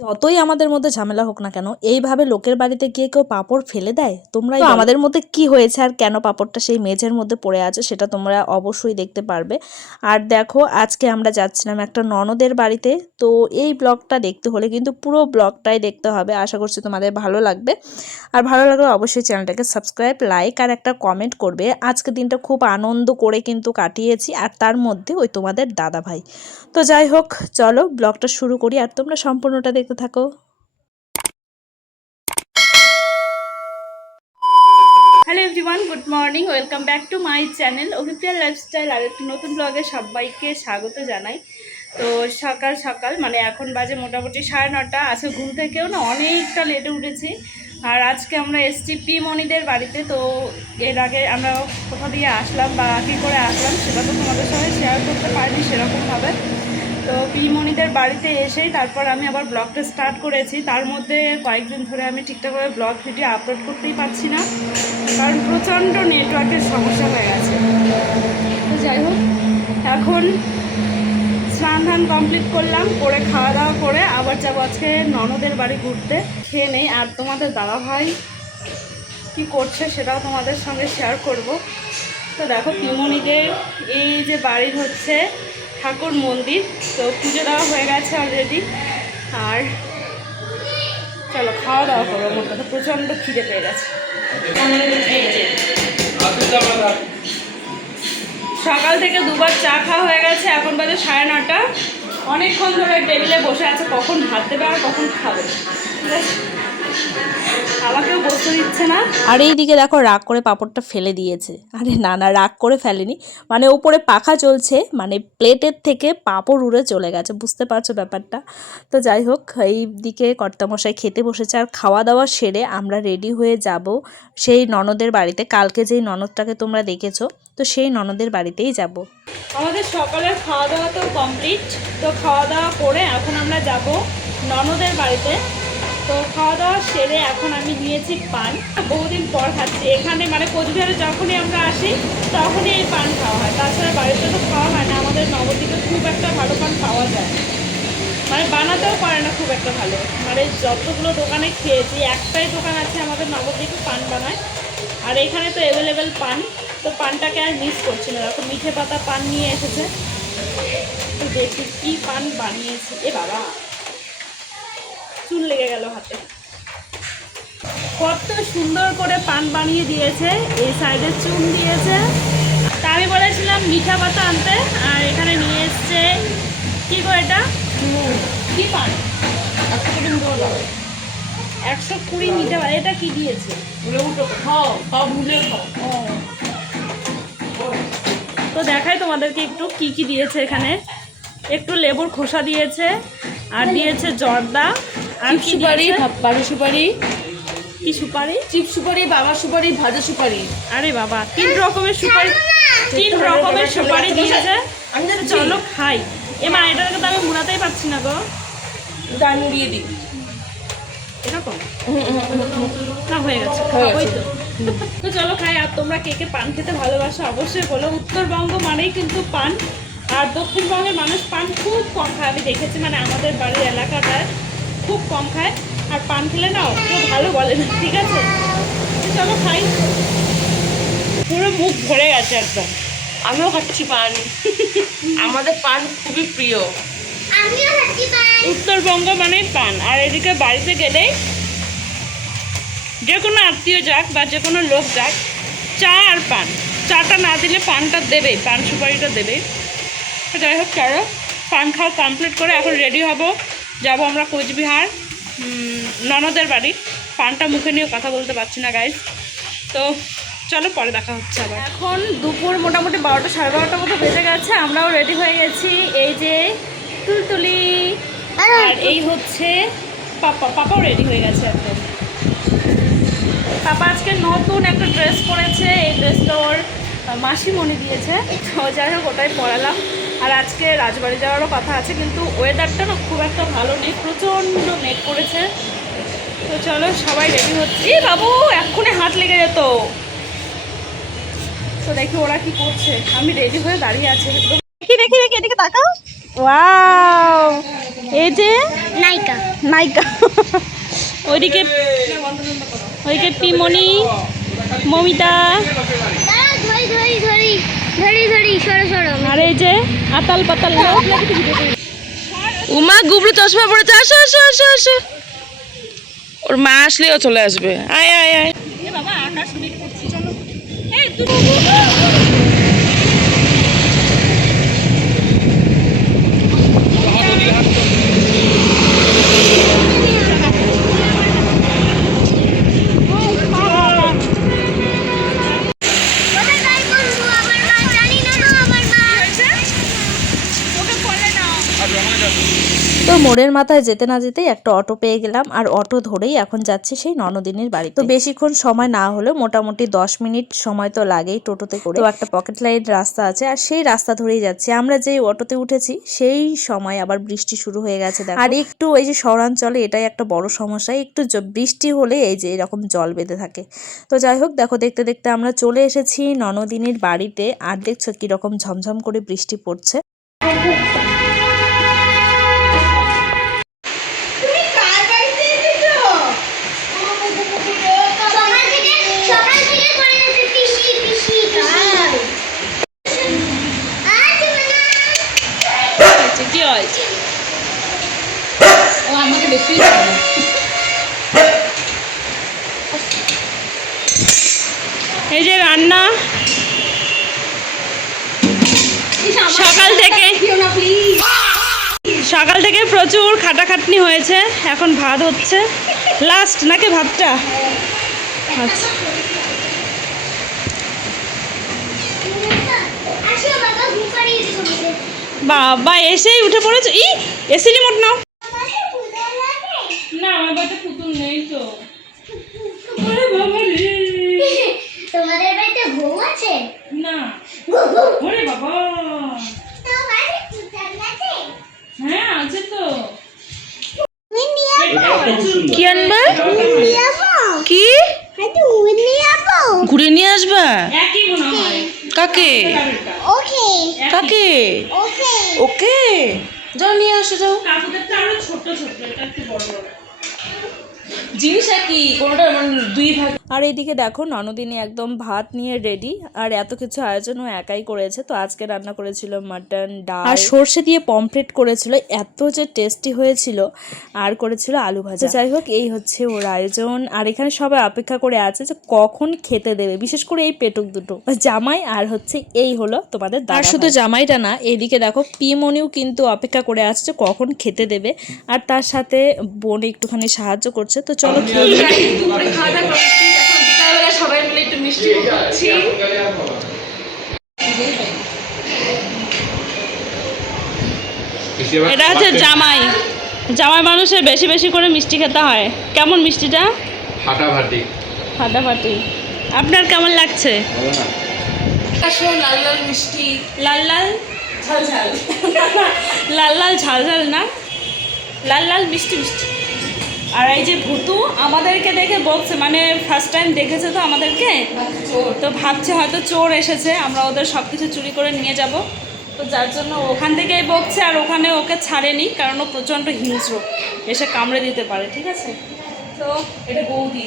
যতই আমাদের মধ্যে ঝামেলা হোক না কেন, এইভাবে লোকের বাড়িতে গিয়ে কেউ পাঁপড় ফেলে দেয়? তোমরাই বলো আমাদের মধ্যে কি হয়েছে আর কেন পাঁপড়টা সেই মেঝের মধ্যে পড়ে আছে, সেটা তোমরা অবশ্যই দেখতে পারবে। আর দেখো, আজকে আমরা যাচ্ছিলাম একটা ননদের বাড়িতে। তো এই ব্লগটা দেখতে হলে কিন্তু পুরো ব্লগটাই দেখতে হবে। আশা করছি তোমাদের ভালো লাগবে। আর ভালো লাগলে অবশ্যই চ্যানেলটাকে সাবস্ক্রাইব, লাইক আর একটা কমেন্ট করবে। আজকে দিনটা খুব আনন্দ করে কিন্তু কাটিয়েছি, আর তার মধ্যে ওই তোমাদের দাদা ভাই। তো যাই হোক, চলো ব্লগটা শুরু করি আর তোমরা সম্পূর্ণটা দেখতে থাকো। Hello everyone, good morning, welcome back to my channel Abhipriya lifestyle. আর একটি নতুন ব্লগে সবাইকে স্বাগত জানাই। তো সকাল সকাল মানে এখন বাজে মোটামুটি 9:30। আজকে ঘুম থেকেও না অনেকটা লেটে উঠেছি। আর আজকে আমরা এসছি পি মনিদের বাড়িতে। তো এর আগে আমরা কোথা দিয়ে আসলাম বা কী করে আসলাম সেটা তো তোমাদের সঙ্গে শেয়ার করতে পারিনি সেরকমভাবে। তো পি মনিদের বাড়িতে এসেই তারপর আমি আবার ব্লগটা স্টার্ট করেছি। তার মধ্যে কয়েকদিন ধরে আমি ঠিকঠাকভাবে ব্লগ ভিডিও আপলোড করতেই পারছি না, কারণ প্রচণ্ড নেটওয়ার্কের সমস্যা হয়ে গেছে। তো যাই হোক, এখন স্নান ধান কমপ্লিট করলাম, করে খাওয়া দাওয়া করে আবার যাবো আজকে ননদের বাড়ি ঘুরতে। খেয়ে নেই, আর তোমাদের দাদা ভাই কী করছে সেটাও তোমাদের সঙ্গে শেয়ার করব। তো দেখো, পিমনিদের এই যে বাড়ির হচ্ছে ঠাকুর মন্দির, তো পুজো দেওয়া হয়ে গেছে অলরেডি। আর চলো খাওয়া দাওয়া করবো, আমার কথা প্রচণ্ড খিদে পেয়ে গেছে। এই যে সকাল থেকে দুবার চা খাওয়া হয়ে গেছে, এখন বাজে 9:30। অনেকক্ষণ ধরে টেবিলে বসে আছে, কখন ভাত দেবে আর কখন খাবে, ঠিক আছে? আমাকেও বসতে দিচ্ছে না। আর এইদিকে দেখো, রাগ করে পাঁপড়টা ফেলে দিয়েছে। আরে না না, রাগ করে ফেলেনি, মানে ওপরে পাখা চলছে, মানে প্লেটের থেকে পাঁপড় উড়ে চলে গেছে, বুঝতে পারছো ব্যাপারটা? তো যাই হোক, এই দিকে কর্তামশাই খেতে বসেছে, আর খাওয়া দাওয়া সেরে আমরা রেডি হয়ে যাব সেই ননদের বাড়িতে। কালকে যেই ননদটাকে তোমরা দেখেছো, তো সেই ননদের বাড়িতেই যাব। আমাদের সকালের খাওয়া দাওয়া তো কমপ্লিট। তো খাওয়া দাওয়া করে এখন আমরা যাব ননদের বাড়িতে। তো খাওয়া দাওয়া সেরে এখন আমি নিয়েছি পান। বহুদিন পর খাচ্ছি এখানে, মানে কোচবিহারে যখনই আমরা আসি তখনই এই পান খাওয়া হয়, তাছাড়া বাড়িতে তো খাওয়া হয় না। আমাদের নবদ্বীপে খুব একটা ভালো পান পাওয়া যায়, মানে বানাতেও পারে না খুব একটা ভালো। মানে যতগুলো দোকানে খেয়েছি, একটাই দোকান আছে আমাদের নবদ্বীপে পান বানায়, আর এখানে তো অ্যাভেলেবেল পান। তো পানটাকে আর মিস করছি না। দেখো, মিঠে পাতা পান নিয়ে এসেছে, তো দেখি কী পান বানিয়েছি। এ বাবা, চুল লেগে গেল হাতে। কত সুন্দর করে পান বানিয়ে দিয়েছে, এই সাইডে চুন দিয়েছে। তা আমি বলেছিলাম মিঠা পাতা আনতে, আর এখানে নিয়ে এসছে কী গো এটা, কী পান? 120 মিঠা পাতা। এটা কি দিয়েছে? তো দেখাই তোমাদেরকে একটু কি কি দিয়েছে এখানে। একটু লেবুর খোসা দিয়েছে, আর দিয়েছে জর্দা, আর কি সুপারি, দিয়েছে? বারো সুপারি, কি সুপারি? চিপ সুপারি, বাবা সুপারি, ভাজা সুপারি। আরে বাবা, 3 রকমের সুপারি, 3 রকমের সুপারি দিয়েছে। চলো খাই। মা, এটাকে তো আমি মুড়াতেই পারছি না গো। ডাল মুড়িয়ে দিই। এরকম না হয়ে গেছে, ওই তো। তো চলো খাই। আর তোমরা কে কে পান খেতে ভালোবাসো অবশ্যই বলো। উত্তরবঙ্গ মানেই কিন্তু পান, আর দক্ষিণবঙ্গের মানুষ পান খুব কম খায়, আমি দেখেছি। মানে আমাদের বাড়ির এলাকাটায় খুব কম খায়, আর পান খেলে না কেউ ভালো বলে না, ঠিক আছে? চলো খাই। পুরো মুখ ভরে গেছে একদম। আমিও খাচ্ছি পান। আমাদের পান খুবই প্রিয়। উত্তরবঙ্গ মানেই পান। আর এদিকে বাড়িতে গেলেই যে কোনো আত্মীয় যাক বা যে কোনো লোক যাক, চা আর পান, চাটা না দিলে পানটা দেবেই, পান সুপারিটা দেবেই। যাই হোক, চলো পান খাওয়া কমপ্লিট করে এখন রেডি হব, যাব আমরা কোচবিহার ননদের বাড়ি। পানটা মুখে নিয়ে কথা বলতে পারছি না গাইজ। তো চলো পরে দেখা হচ্ছে আবার। এখন দুপুর মোটামুটি 12টা, 12:30 মতো বেজে গেছে। আমরাও রেডি হয়ে গেছি। এই যে তুলতুলি, আর এই হচ্ছে পাপাও রেডি হয়ে গেছে একদম। পাপা আজকে নতুন একটা ড্রেস পরেছে, এই ড্রেসটা ওর মাসিমণি দিয়েছে। তো যাই হোক, ওটাই পরালাম। আর আজকে রাজবাড়ি যাওয়ারও কথা আছে, কিন্তু ওয়েদারটা না খুব একটা ভালো নেই, প্রচণ্ড মেঘ করেছে। তো চলো সবাই রেডি হচ্ছে। বাবু, এক্ষুনি হাত লেগে যেত। তো দেখি ওরা কি করছে, আমি রেডি হয়ে দাঁড়িয়ে আছি। দেখি দেখি দেখি, এদিকে তাকাও। ওয়াও, এই যে নায়িকা। নায়িকা। ওইদিকে পিমনি, মমিতা, আর এই যে আতাল পাতাল। উমা গুবলু চশমা পড়েছে, আসো আসো আসো আসো। ওর মা আসলেও চলে আসবে। আয় আয় আয়। বাবা আকাশ মেঘ করছে, চলো। তো মোড়ের মাথায় যেতে না যেতেই একটা অটো পেয়ে গেলাম, আর অটো ধরেই এখন যাচ্ছি সেই ননদিনীর বাড়ি। তো বেশিক্ষণ সময় না হলেও মোটামুটি 10 মিনিট সময় তো লাগেই টোটোতে করে। তো একটা পকেট লাইট রাস্তা আছে, আর সেই রাস্তা ধরেই যাচ্ছি। আমরা যেই অটোতে উঠেছি সেই সময় আবার বৃষ্টি শুরু হয়ে গেছে। আর একটু এই যে শহরাঞ্চলে এটাই একটা বড় সমস্যা, একটু বৃষ্টি হলে এই যে এরকম জল বেঁধে থাকে। তো যাই হোক, দেখো দেখতে দেখতে আমরা চলে এসেছি ননদিনীর বাড়িতে। আর দেখছো কিরকম ঝমঝম করে বৃষ্টি পড়ছে। কি হয়েছে? ও আমাকে দেখতে এই যে রান্না সকাল থেকে প্রচুর খাটাখাটনি হয়েছে। এখন ভাত হচ্ছে, লাস্ট নাকি ভাতটা? আচ্ছা, বাবা এসেই উঠে পড়েছো। এসি রিমোট নাও না, আমার বাড়িতে পুতুল নেই তো। তোমাদের বাড়িতে বউ আছে? না। ওরে বাবা, হ্যাঁ আছে তো। কি আনবে? কি ঘুরে নিয়ে আসবা? একই মনে হয়। কাকে? ওকে কাকে? ওকে ওকে যাও নিয়ে আসো, যাও। কাকুদেরটা আরো ছোট ছোট, এটা একটু বড় বড় জিনিস একই, কোনোটা মানে দুই ভাগ। আর এইদিকে দেখো ননদিনী একদম ভাত নিয়ে রেডি, আর এত কিছু আয়োজন ও একাই করেছে। তো আজকে রান্না করেছিল মাটন, ডাল আর সর্ষে দিয়ে পমফ্রেট করেছিল, এত যে টেস্টি হয়েছিল। আর করেছিল আলু ভাজা। যাই হোক, এই হচ্ছে ওর আয়োজন। আর এখানে সবাই অপেক্ষা করে আছে যে কখন খেতে দেবে, বিশেষ করে এই পেটুক দুটো জামাই আর হচ্ছে এই হলো তোমাদের দাদা। আর শুধু জামাইটা না, এইদিকে দেখো পিমনিও কিন্তু অপেক্ষা করে আসছে যে কখন খেতে দেবে। আর তার সাথে বোন একটুখানি সাহায্য করছে। তো চলো খেয়ে দুপুরে খাওয়া দাওয়া করছি, এখন বিকালবেলা সবাই মিলে একটু মিষ্টি খাচ্ছি। এটা হচ্ছে জামাই। জামাই মানুষের বেশি বেশি করে মিষ্টি খেতে হয়। কেমন মিষ্টিটা? ফাটাফাটি। ফাটাফাটি। আপনার কেমন লাগছে? আসো লাল লাল মিষ্টি, লাল লাল ঝাল ঝাল। লাল লাল ঝাল ঝাল না, লাল লাল মিষ্টি মিষ্টি। আর এই যে ভুতু আমাদেরকে দেখে বলছে, মানে ফার্স্ট টাইম দেখেছে তো আমাদেরকে, তো ভাবছে হয়তো চোর এসেছে, আমরা ওদের সব কিছু চুরি করে নিয়ে যাব। তো যার জন্য ওখান থেকেই বকছে। আর ওখানে ওকে ছাড়েনি, কারণ ও প্রচণ্ড হিংস্র, এসে কামড়ে দিতে পারে। ঠিক আছে, তো এটা বৌদি।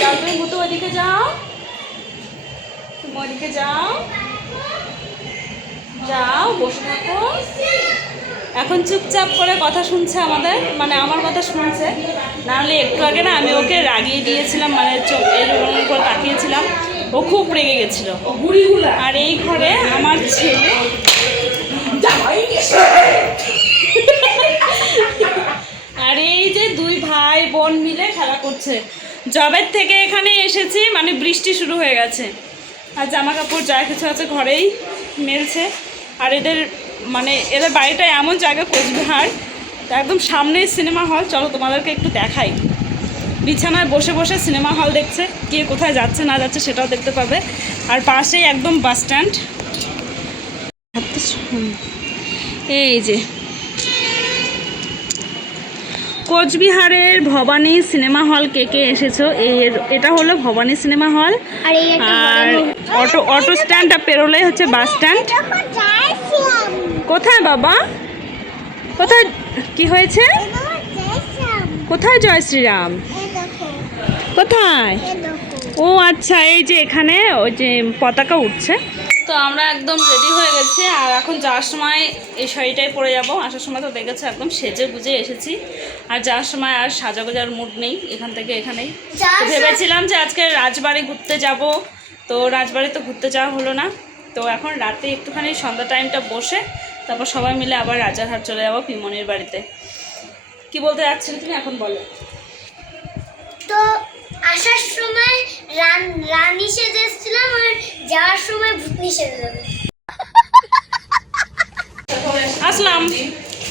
যাও তুমি ভুতু, ওইদিকে যাও, তুমি ওইদিকে যাও, যাও বসে থাকো। এখন চুপচাপ করে কথা শুনছে আমাদের, মানে আমার কথা শুনছে। নাহলে একটু আগে না আমি ওকে রাগিয়ে দিয়েছিলাম, মানে চোখ এরকম করে তাকিয়েছিলাম, ও খুব রেগে গেছিল। আর এই ঘরে আমার ছেলে আর এই যে দুই ভাই বোন মিলে খেলা করছে। জবের থেকে এখানে এসেছি, মানে বৃষ্টি শুরু হয়ে গেছে। আর জামা কাপড় যা কিছু আছে ঘরেই মেলছে। আর এদের বাড়িটা এমন জায়গা, কোচবিহার, একদম সামনেই সিনেমা হল। চলো তোমাদেরকে একটু দেখাই। বিছানায় বসে বসে সিনেমা হল দেখছে, কে কোথায় যাচ্ছে না যাচ্ছে সেটাও দেখতে পাবে। আর পাশেই একদম বাস স্ট্যান্ড। এই যে কোচবিহারের ভবানী সিনেমা হল, কে কে এসেছো? এটা হলো ভবানী সিনেমা হল। আর অটো স্ট্যান্ডটা পেরোলেই হচ্ছে বাস স্ট্যান্ড। কোথায় বাবা, কোথায়? কি হয়েছে? কোথায় জয় শ্রীরাম? এই দেখো কোথায়? এই দেখো ও আচ্ছা, এই যে এখানে ওই যে পতাকা উঠছে। তো আমরা একদম রেডি হয়ে গেছি, আর এখন যাওয়ার সময় এই শাড়িটাই পরে যাব। আসার সময় তো দেখেছো একদম সেজে গুজে এসেছি, আর যাওয়ার সময় আর সাজাগোজার মুড নেই, এখান থেকে এখানেই। তো ভেবেছিলাম যে আজকে রাজবাড়ি ঘুরতে যাব, তো রাজবাড়ি তো ঘুরতে যাওয়া হলো না। তো এখন রাতে একটুখানি সন্ধ্যা টাইমটা বসে তারপর সবাই মিলে আবার রাজারহাট চলে যাবো পিমনির বাড়িতে। কি বলতে যাচ্ছিলে তুমি এখন বলো। তো আসার সময় রানী সেজে এসেছিলাম, আর যাওয়ার সময় ভূতনি সেজে যাবে। আসলাম।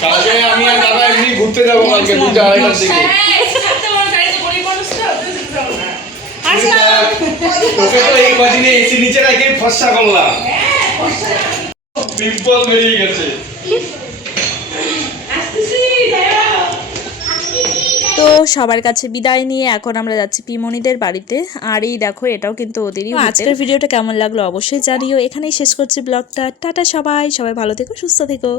কালকে আমি আর দাদা এমনি ঘুরতে যাবো কালকে 2:30টার দিকে। আসলাম। তোকে তো এই কদিনে এসি নিচে রেখে ফর্সা করলাম, পিম্পল বেরিয়ে গেছে। তো সবার কাছে বিদায় নিয়ে এখন আমরা যাচ্ছি পিমনিদের বাড়িতে। আর এই দেখো এটাও কিন্তু ওদেরই। আজকের ভিডিওটা কেমন লাগলো অবশ্যই জানিও। এখানেই শেষ করছি ব্লগটা। টাটা সবাই, সবাই ভালো থেকো, সুস্থ থেকো।